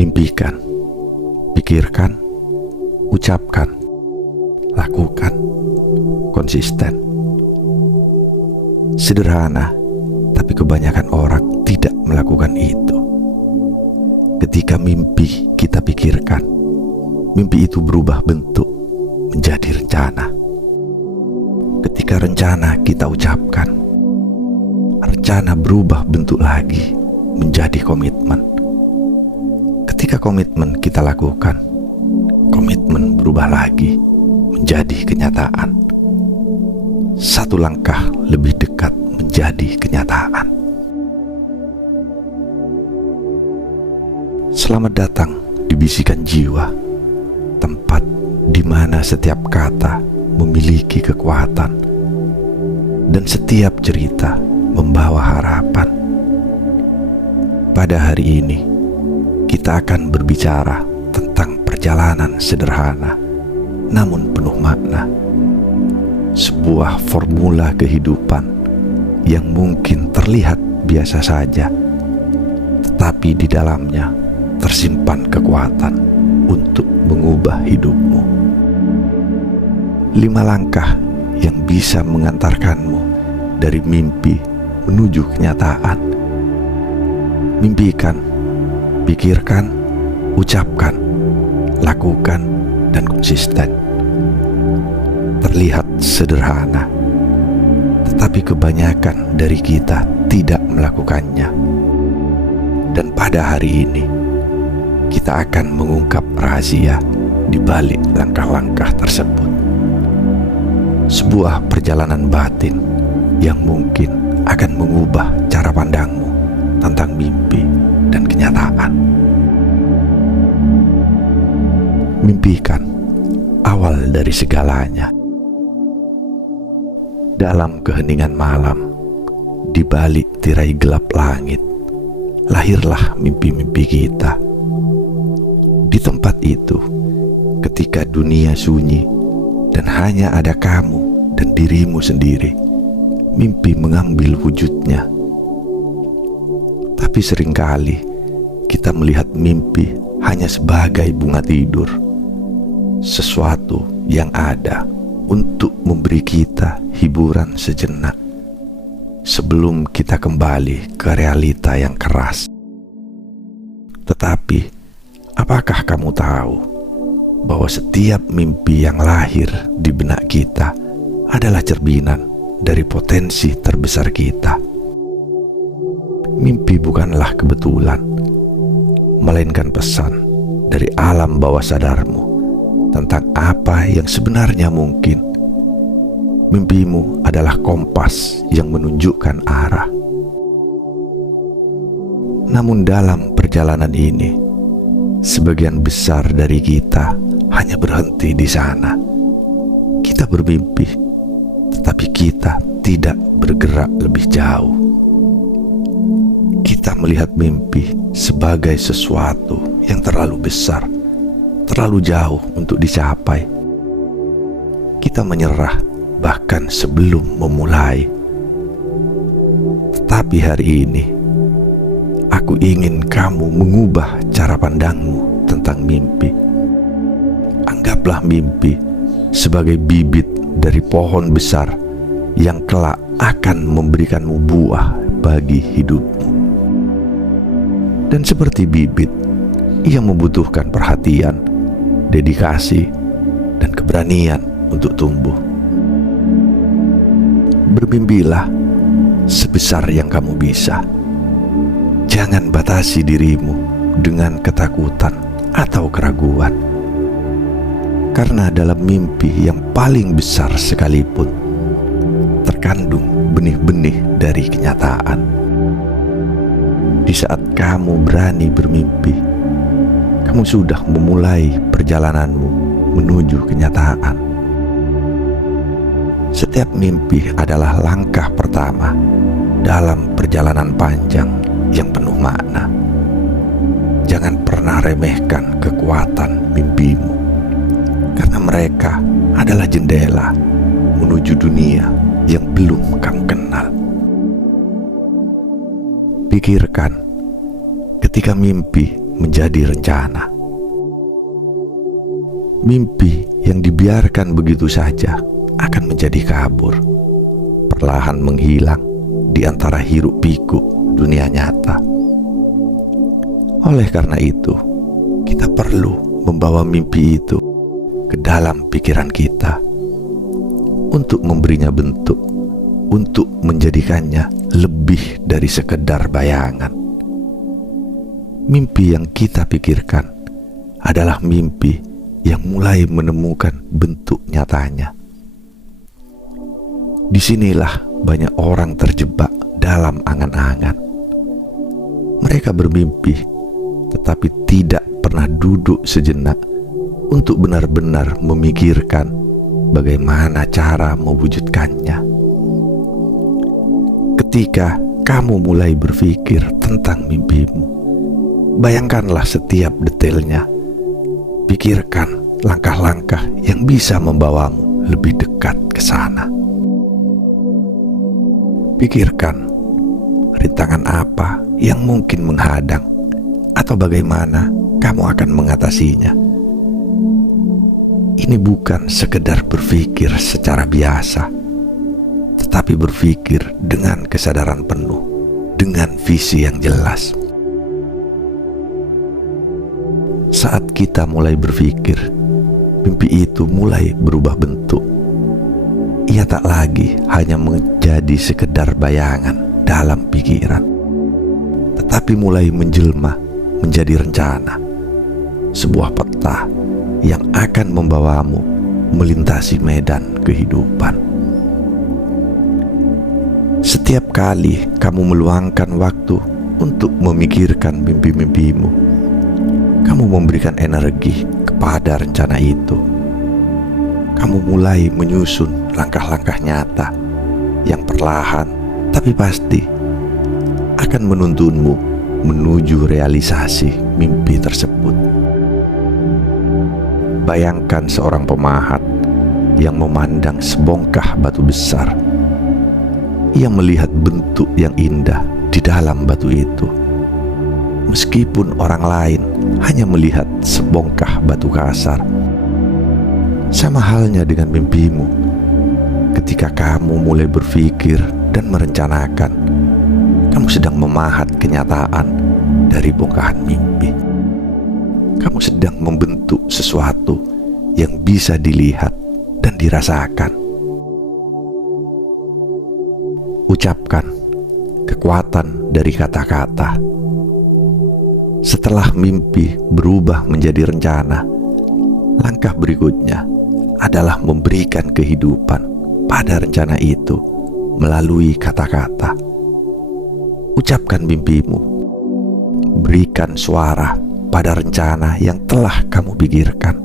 Mimpikan, pikirkan, ucapkan, lakukan, konsisten. Sederhana, tapi kebanyakan orang tidak melakukan itu. Ketika mimpi kita pikirkan, mimpi itu berubah bentuk menjadi rencana. Ketika rencana kita ucapkan, rencana berubah bentuk lagi menjadi komitmen. Ketika komitmen kita lakukan, komitmen berubah lagi menjadi kenyataan. Satu langkah lebih dekat menjadi kenyataan. Selamat datang di Bisikan Jiwa, tempat di mana setiap kata memiliki kekuatan dan setiap cerita membawa harapan. Pada hari ini, kita akan berbicara tentang perjalanan sederhana namun penuh makna. Sebuah formula kehidupan yang mungkin terlihat biasa saja, tetapi di dalamnya tersimpan kekuatan untuk mengubah hidupmu. 5 langkah yang bisa mengantarkanmu dari mimpi menuju kenyataan. Mimpikan, pikirkan, ucapkan, lakukan, dan konsisten. Terlihat sederhana, tetapi kebanyakan dari kita tidak melakukannya. Dan pada hari ini, kita akan mengungkap rahasia di balik langkah-langkah tersebut. Sebuah perjalanan batin yang mungkin akan mengubah cara pandangmu tentang mimpi dan kenyataan. Mimpikan, awal dari segalanya. Dalam keheningan malam, di balik tirai gelap langit, lahirlah mimpi-mimpi kita. Di tempat itu, ketika dunia sunyi dan hanya ada kamu dan dirimu sendiri, mimpi mengambil wujudnya. Tapi seringkali kita melihat mimpi hanya sebagai bunga tidur, sesuatu yang ada untuk memberi kita hiburan sejenak sebelum kita kembali ke realita yang keras. Tetapi, apakah kamu tahu bahwa setiap mimpi yang lahir di benak kita adalah cerminan dari potensi terbesar kita? Mimpi bukanlah kebetulan, melainkan pesan dari alam bawah sadarmu tentang apa yang sebenarnya mungkin. Mimpimu adalah kompas yang menunjukkan arah. Namun dalam perjalanan ini, sebagian besar dari kita hanya berhenti di sana. Kita bermimpi, tetapi kita tidak bergerak lebih jauh. Kita melihat mimpi sebagai sesuatu yang terlalu besar, terlalu jauh untuk dicapai. Kita menyerah bahkan sebelum memulai. Tetapi hari ini, aku ingin kamu mengubah cara pandangmu tentang mimpi. Anggaplah mimpi sebagai bibit dari pohon besar yang kelak akan memberikanmu buah bagi hidupmu. Dan seperti bibit, ia membutuhkan perhatian, dedikasi, dan keberanian untuk tumbuh. Bermimpilah sebesar yang kamu bisa. Jangan batasi dirimu dengan ketakutan atau keraguan. Karena dalam mimpi yang paling besar sekalipun, terkandung benih-benih dari kenyataan. Di saat kamu berani bermimpi, kamu sudah memulai perjalananmu menuju kenyataan. Setiap mimpi adalah langkah pertama dalam perjalanan panjang yang penuh makna. Jangan pernah remehkan kekuatan mimpimu, karena mereka adalah jendela menuju dunia yang belum kamu kenal. Pikirkan, ketika mimpi menjadi rencana. Mimpi yang dibiarkan begitu saja akan menjadi kabur, perlahan menghilang di antara hiruk-pikuk dunia nyata. Oleh karena itu, kita perlu membawa mimpi itu ke dalam pikiran kita untuk memberinya bentuk, untuk menjadikannya lebih dari sekedar bayangan. Mimpi yang kita pikirkan adalah mimpi yang mulai menemukan bentuk nyatanya. Disinilah banyak orang terjebak dalam angan-angan. Mereka bermimpi, tetapi tidak pernah duduk sejenak untuk benar-benar memikirkan bagaimana cara mewujudkannya. Ketika kamu mulai berpikir tentang mimpimu, bayangkanlah setiap detailnya. Pikirkan langkah-langkah yang bisa membawamu lebih dekat ke sana. Pikirkan rintangan apa yang mungkin menghadang atau bagaimana kamu akan mengatasinya. Ini bukan sekedar berpikir secara biasa, tetapi berpikir dengan kesadaran penuh, dengan visi yang jelas. Saat kita mulai berpikir, mimpi itu mulai berubah bentuk. Ia tak lagi hanya menjadi sekedar bayangan dalam pikiran, tetapi mulai menjelma menjadi rencana, sebuah peta yang akan membawamu melintasi medan kehidupan. Setiap kali kamu meluangkan waktu untuk memikirkan mimpi-mimpimu, kamu memberikan energi kepada rencana itu. Kamu mulai menyusun langkah-langkah nyata yang perlahan tapi pasti akan menuntunmu menuju realisasi mimpi tersebut. Bayangkan seorang pemahat yang memandang sebongkah batu besar. Ia melihat bentuk yang indah di dalam batu itu, meskipun orang lain hanya melihat sebongkah batu kasar. Sama halnya dengan mimpimu. Ketika kamu mulai berpikir dan merencanakan, kamu sedang memahat kenyataan dari bongkahan mimpi. Kamu sedang membentuk sesuatu yang bisa dilihat dan dirasakan. Ucapkan kekuatan dari kata-kata. Setelah mimpi berubah menjadi rencana, langkah berikutnya adalah memberikan kehidupan pada rencana itu melalui kata-kata. Ucapkan mimpimu. Berikan suara pada rencana yang telah kamu pikirkan.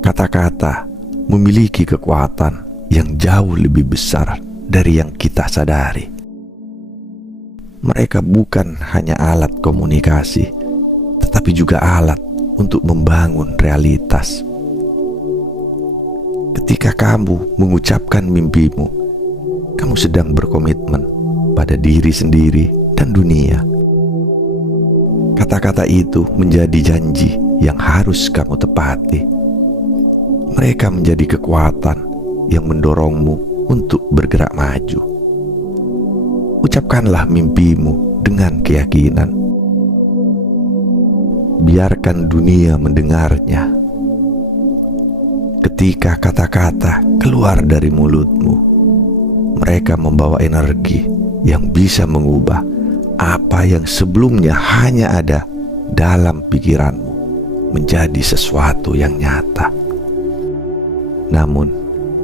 Kata-kata memiliki kekuatan yang jauh lebih besar dari yang kita sadari. Mereka bukan hanya alat komunikasi, tetapi juga alat untuk membangun realitas. Ketika kamu mengucapkan mimpimu, kamu sedang berkomitmen pada diri sendiri dan dunia. Kata-kata itu menjadi janji yang harus kamu tepati. Mereka menjadi kekuatan yang mendorongmu untuk bergerak maju. Ucapkanlah mimpimu dengan keyakinan. Biarkan dunia mendengarnya. Ketika kata-kata keluar dari mulutmu, mereka membawa energi yang bisa mengubah apa yang sebelumnya hanya ada dalam pikiranmu menjadi sesuatu yang nyata. Namun,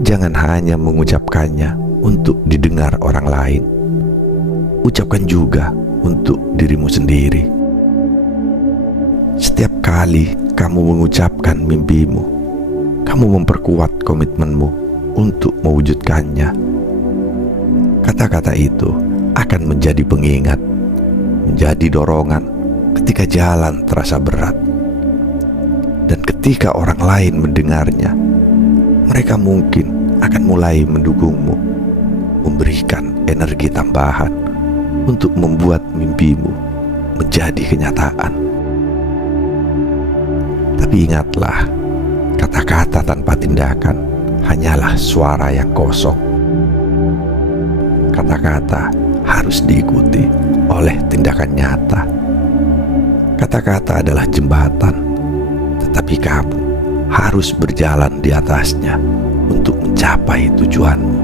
jangan hanya mengucapkannya untuk didengar orang lain. Ucapkan juga untuk dirimu sendiri. Setiap kali kamu mengucapkan mimpimu, kamu memperkuat komitmenmu untuk mewujudkannya. Kata-kata itu akan menjadi pengingat, menjadi dorongan ketika jalan terasa berat. Dan ketika orang lain mendengarnya, mereka mungkin akan mulai mendukungmu, memberikan energi tambahan untuk membuat mimpimu menjadi kenyataan. Tapi ingatlah, kata-kata tanpa tindakan hanyalah suara yang kosong. Kata-kata harus diikuti oleh tindakan nyata. Kata-kata adalah jembatan, tetapi kamu harus berjalan di atasnya untuk mencapai tujuanmu.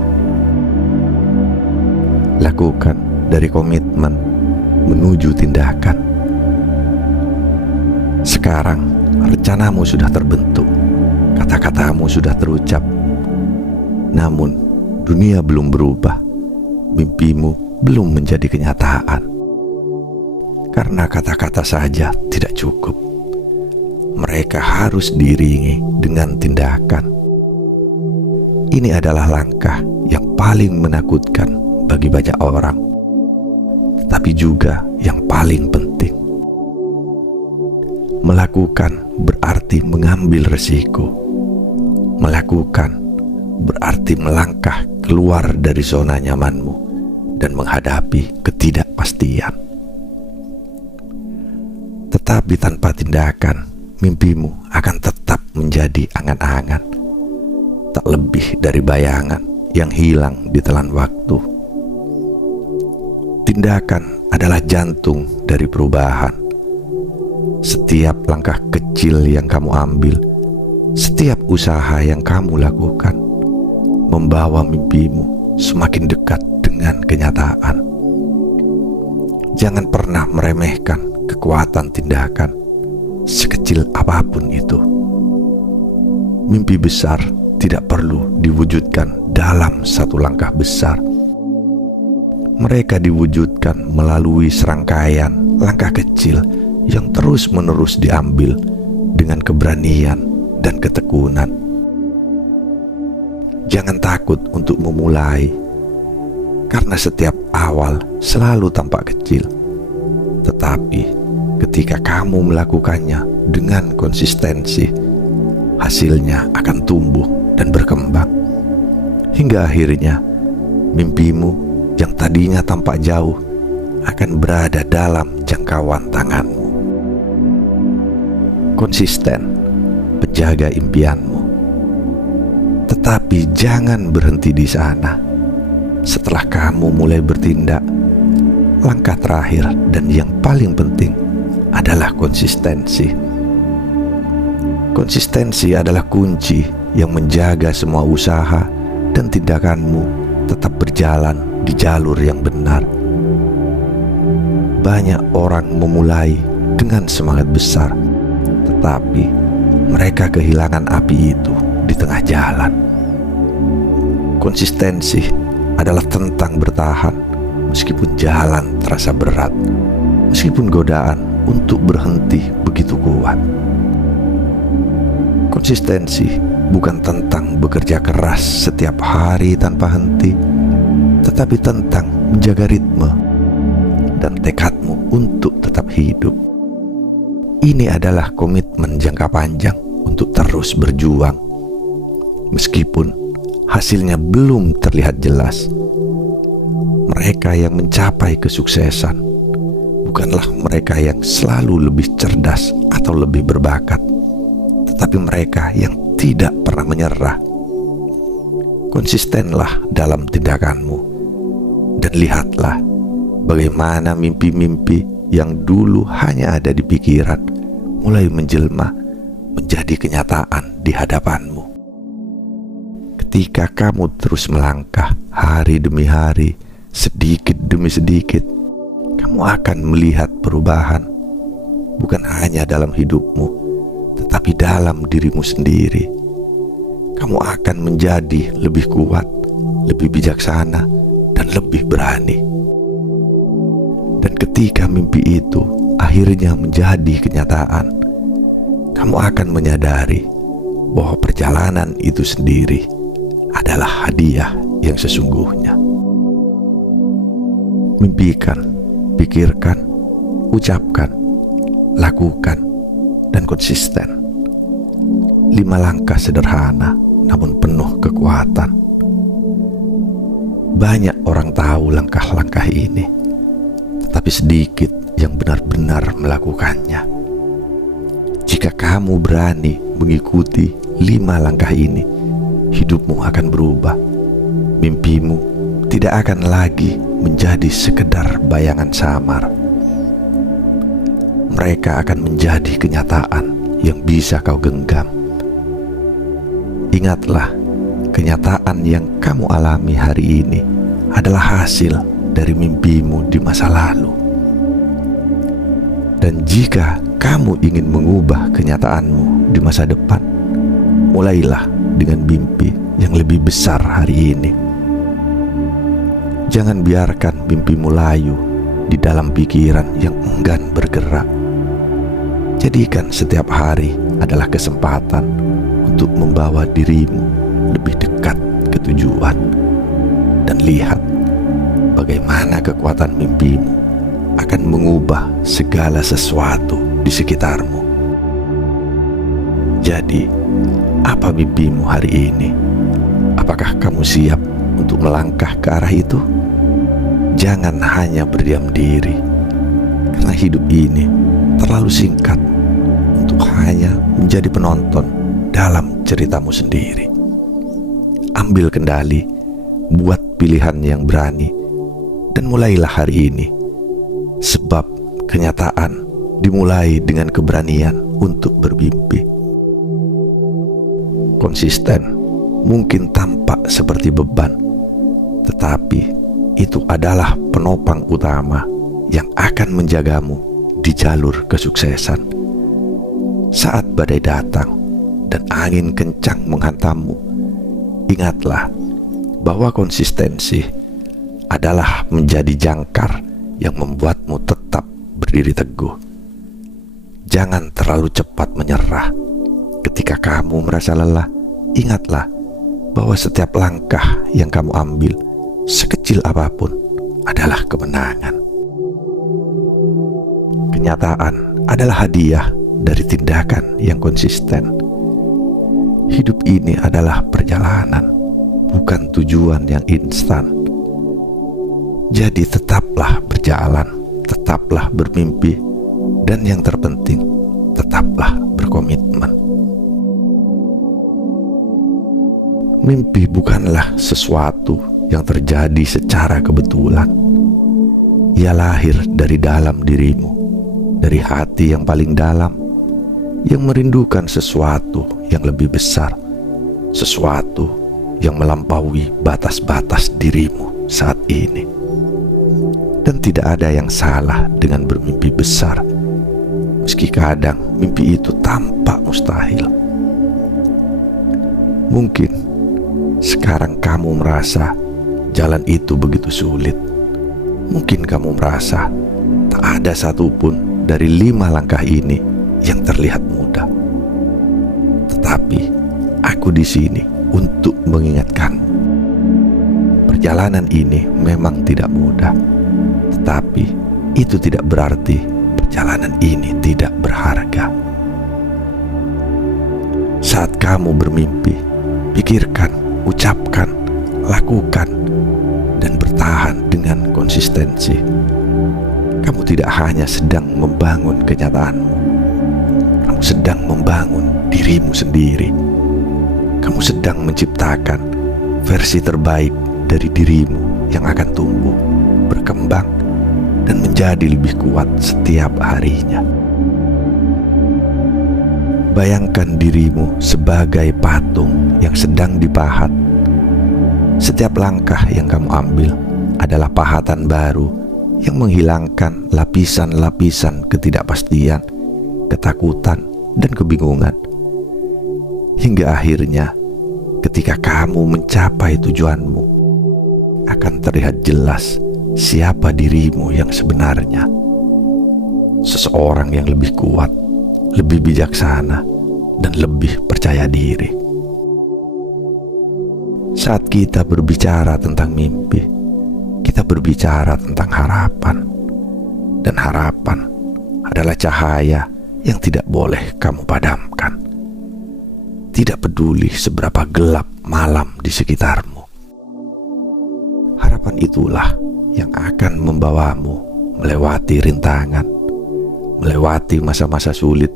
Lakukan dari komitmen menuju tindakan. Sekarang rencanamu sudah terbentuk, kata-katamu sudah terucap. Namun dunia belum berubah, mimpimu belum menjadi kenyataan. Karena kata-kata saja tidak cukup. Mereka harus diiringi dengan tindakan. Ini adalah langkah yang paling menakutkan bagi banyak orang, tetapi juga yang paling penting. Melakukan berarti mengambil resiko. Melakukan berarti melangkah keluar dari zona nyamanmu dan menghadapi ketidakpastian. Tetapi tanpa tindakan, mimpimu akan tetap menjadi angan-angan, tak lebih dari bayangan yang hilang ditelan waktu. Tindakan adalah jantung dari perubahan. Setiap langkah kecil yang kamu ambil, setiap usaha yang kamu lakukan, membawa mimpimu semakin dekat dengan kenyataan. Jangan pernah meremehkan kekuatan tindakan, sekecil apapun itu. Mimpi besar tidak perlu diwujudkan dalam satu langkah besar. Mereka diwujudkan melalui serangkaian langkah kecil yang terus-menerus diambil dengan keberanian dan ketekunan. Jangan takut untuk memulai, karena setiap awal selalu tampak kecil. Tetapi ketika kamu melakukannya dengan konsistensi, hasilnya akan tumbuh dan berkembang. Hingga akhirnya mimpimu yang tadinya tampak jauh akan berada dalam jangkauan tanganmu. Konsisten penjaga impianmu. Tetapi jangan berhenti di sana. Setelah kamu mulai bertindak, langkah terakhir dan yang paling penting adalah konsistensi. Konsistensi adalah kunci yang menjaga semua usaha dan tindakanmu tetap berjalan di jalur yang benar. Banyak orang memulai dengan semangat besar, tetapi mereka kehilangan api itu di tengah jalan. Konsistensi adalah tentang bertahan meskipun jalan terasa berat, meskipun godaan untuk berhenti begitu kuat. Konsistensi bukan tentang bekerja keras setiap hari tanpa henti, tetapi tentang menjaga ritme dan tekadmu untuk tetap hidup. Ini adalah komitmen jangka panjang untuk terus berjuang. Meskipun hasilnya belum terlihat jelas, mereka yang mencapai kesuksesan bukanlah mereka yang selalu lebih cerdas atau lebih berbakat, tetapi mereka yang tidak pernah menyerah. Konsistenlah dalam tindakanmu dan lihatlah bagaimana mimpi-mimpi yang dulu hanya ada di pikiran mulai menjelma menjadi kenyataan di hadapanmu. Ketika kamu terus melangkah hari demi hari, sedikit demi sedikit, kamu akan melihat perubahan, bukan hanya dalam hidupmu, tetapi dalam dirimu sendiri. Kamu akan menjadi lebih kuat, lebih bijaksana, dan lebih berani. Dan ketika mimpi itu akhirnya menjadi kenyataan, kamu akan menyadari bahwa perjalanan itu sendiri adalah hadiah yang sesungguhnya. Mimpikan, pikirkan, ucapkan, lakukan, dan konsisten. 5 langkah sederhana namun penuh kekuatan. Banyak orang tahu langkah-langkah ini, tetapi sedikit yang benar-benar melakukannya. Jika Jika kamu berani mengikuti 5 langkah ini, hidupmu akan berubah. Mimpimu tidak akan lagi menjadi sekedar bayangan samar. Mereka akan menjadi kenyataan yang bisa kau genggam. Ingatlah, kenyataan yang kamu alami hari ini adalah hasil dari mimpimu di masa lalu. Dan jika kamu ingin mengubah kenyataanmu di masa depan, mulailah dengan mimpi yang lebih besar hari ini. Jangan biarkan mimpimu layu di dalam pikiran yang enggan bergerak. Jadikan setiap hari adalah kesempatan untuk membawa dirimu lebih dekat ke tujuan. Dan lihat bagaimana kekuatan mimpimu akan mengubah segala sesuatu di sekitarmu. Jadi, apa mimpimu hari ini? Apakah kamu siap untuk melangkah ke arah itu? Jangan hanya berdiam diri, karena hidup ini terlalu singkat untuk hanya menjadi penonton dalam ceritamu sendiri. Ambil kendali, buat pilihan yang berani, dan mulailah hari ini. Sebab kenyataan dimulai dengan keberanian untuk bermimpi. Konsisten mungkin tampak seperti beban, tetapi itu adalah penopang utama yang akan menjagamu di jalur kesuksesan. Saat badai datang dan angin kencang menghantammu, ingatlah bahwa konsistensi adalah menjadi jangkar yang membuatmu tetap berdiri teguh. Jangan terlalu cepat menyerah. Ketika kamu merasa lelah, ingatlah bahwa setiap langkah yang kamu ambil, sekecil apapun, adalah kemenangan. Kenyataan adalah hadiah dari tindakan yang konsisten. Hidup ini adalah perjalanan, bukan tujuan yang instan. Jadi tetaplah berjalan, tetaplah bermimpi, dan yang terpenting, tetaplah berkomitmen. Mimpi bukanlah sesuatu yang terjadi secara kebetulan. Ia lahir dari dalam dirimu, dari hati yang paling dalam, yang merindukan sesuatu yang lebih besar, sesuatu yang melampaui batas-batas dirimu saat ini. Dan tidak ada yang salah dengan bermimpi besar, meski kadang mimpi itu tampak mustahil. Mungkin sekarang kamu merasa jalan itu begitu sulit. Mungkin kamu merasa tak ada satupun dari 5 langkah ini yang terlihat mudah. Tetapi aku di sini untuk mengingatkanmu. Perjalanan ini memang tidak mudah, tetapi itu tidak berarti perjalanan ini tidak berharga. Saat kamu bermimpi, pikirkan, ucapkan, lakukan, dan bertahan dengan konsistensi. Kamu tidak hanya sedang membangun kenyataanmu, kamu sedang membangun dirimu sendiri. Kamu sedang menciptakan versi terbaik dari dirimu yang akan tumbuh, berkembang, dan menjadi lebih kuat setiap harinya. Bayangkan dirimu sebagai patung yang sedang dipahat. Setiap langkah yang kamu ambil adalah pahatan baru yang menghilangkan lapisan-lapisan ketidakpastian, ketakutan, dan kebingungan. Hingga akhirnya, ketika kamu mencapai tujuanmu, akan terlihat jelas siapa dirimu yang sebenarnya. Seseorang yang lebih kuat, lebih bijaksana, dan lebih percaya diri. Saat kita berbicara tentang mimpi, kita berbicara tentang harapan. Dan harapan adalah cahaya yang tidak boleh kamu padamkan. Tidak peduli seberapa gelap malam di sekitarmu. Harapan itulah yang akan membawamu melewati rintangan, melewati masa-masa sulit,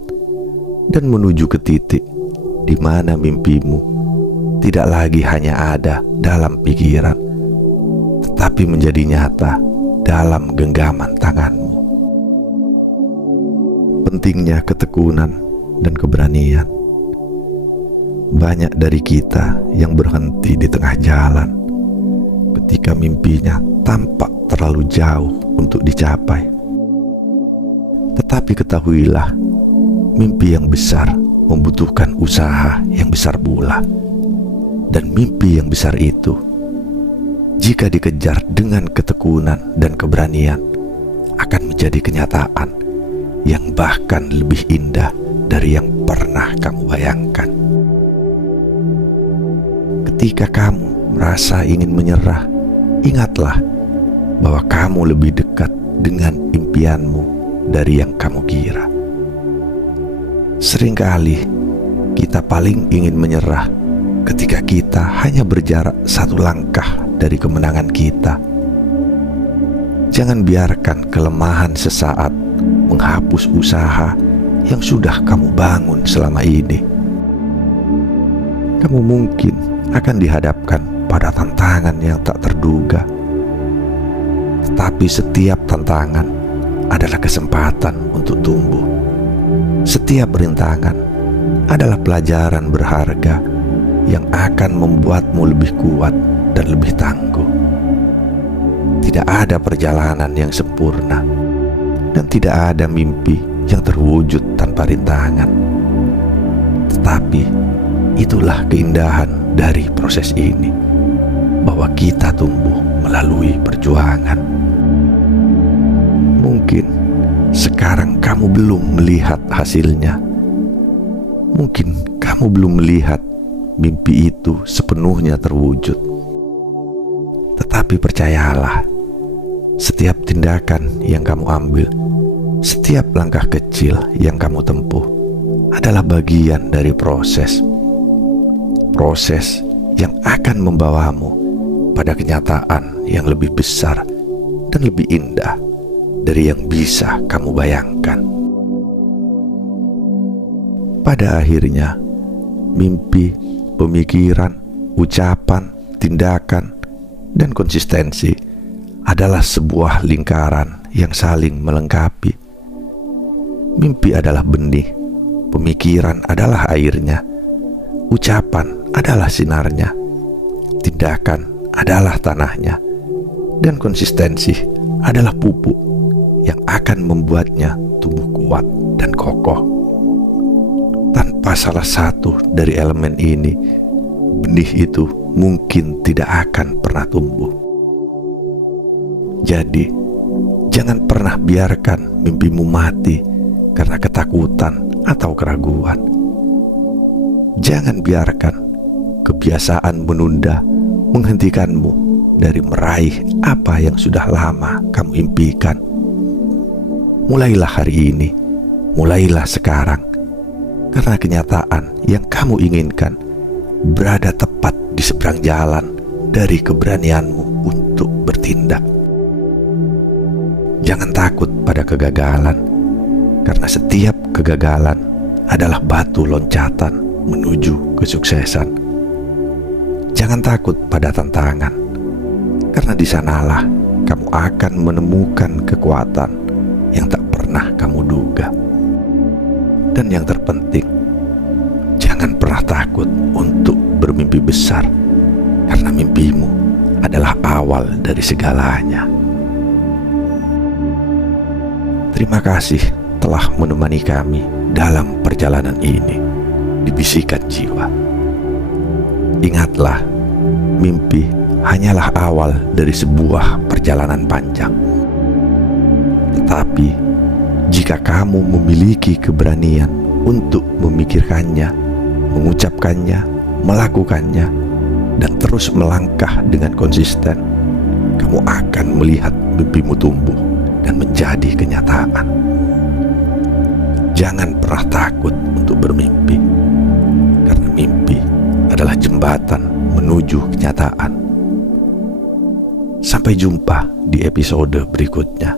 dan menuju ke titik di mana mimpimu tidak lagi hanya ada dalam pikiran, tetapi menjadi nyata dalam genggaman tanganmu. Pentingnya ketekunan dan keberanian. Banyak dari kita yang berhenti di tengah jalan ketika mimpinya tampak terlalu jauh untuk dicapai. Tetapi ketahuilah, mimpi yang besar membutuhkan usaha yang besar pula. Dan mimpi yang besar itu, jika dikejar dengan ketekunan dan keberanian, akan menjadi kenyataan yang bahkan lebih indah dari yang pernah kamu bayangkan. Ketika kamu merasa ingin menyerah, ingatlah bahwa kamu lebih dekat dengan impianmu dari yang kamu kira. Seringkali kita paling ingin menyerah ketika kita hanya berjarak satu langkah dari kemenangan kita. Jangan biarkan kelemahan sesaat menghapus usaha yang sudah kamu bangun selama ini. Kamu mungkin akan dihadapkan pada tantangan yang tak terduga, tetapi setiap tantangan adalah kesempatan untuk tumbuh. Setiap rintangan adalah pelajaran berharga yang akan membuatmu lebih kuat dan lebih tangguh. Tidak ada perjalanan yang sempurna, dan tidak ada mimpi yang terwujud tanpa rintangan. Tetapi itulah keindahan dari proses ini, bahwa kita tumbuh melalui perjuangan. Mungkin sekarang kamu belum melihat hasilnya. Mungkin kamu belum melihat mimpi itu sepenuhnya terwujud. Tetapi percayalah, setiap tindakan yang kamu ambil, setiap langkah kecil yang kamu tempuh adalah bagian dari proses yang akan membawamu pada kenyataan yang lebih besar dan lebih indah dari yang bisa kamu bayangkan. Pada akhirnya, mimpi, pemikiran, ucapan, tindakan, dan konsistensi adalah sebuah lingkaran yang saling melengkapi. Mimpi adalah benih, pemikiran adalah airnya, ucapan adalah sinarnya, tindakan adalah tanahnya, dan konsistensi adalah pupuk yang akan membuatnya tumbuh kuat dan kokoh. Tanpa salah satu dari elemen ini, benih itu mungkin tidak akan pernah tumbuh. Jadi, jangan pernah biarkan mimpimu mati karena ketakutan atau keraguan. Jangan biarkan kebiasaan menunda menghentikanmu dari meraih apa yang sudah lama kamu impikan. Mulailah hari ini, mulailah sekarang, karena kenyataan yang kamu inginkan berada tepat di seberang jalan dari keberanianmu untuk bertindak. Jangan takut pada kegagalan, karena setiap kegagalan adalah batu loncatan menuju kesuksesan. Jangan takut pada tantangan, karena di sanalah kamu akan menemukan kekuatan yang tak pernah kamu duga. Dan yang terpenting, jangan pernah takut untuk bermimpi besar, karena mimpimu adalah awal dari segalanya. Terima kasih telah menemani kami dalam perjalanan ini di Bisikan Jiwa. Ingatlah, mimpi hanyalah awal dari sebuah perjalanan panjang. Tetapi jika kamu memiliki keberanian untuk memikirkannya, mengucapkannya, melakukannya, dan terus melangkah dengan konsisten, kamu akan melihat mimpimu tumbuh dan menjadi kenyataan. Jangan pernah takut untuk bermimpi, karena mimpi adalah jembatan menuju kenyataan. Sampai jumpa di episode berikutnya.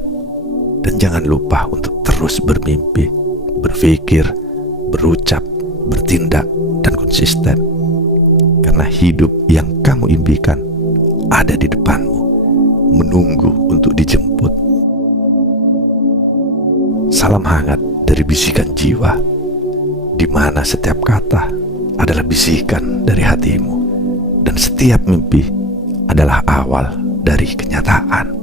Dan jangan lupa untuk terus bermimpi, berpikir, berucap, bertindak, dan konsisten. Karena hidup yang kamu impikan ada di depanmu, menunggu untuk dijemput. Salam hangat dari bisikan jiwa, di mana setiap kata adalah bisikan dari hatimu, dan setiap mimpi adalah awal dari kenyataan.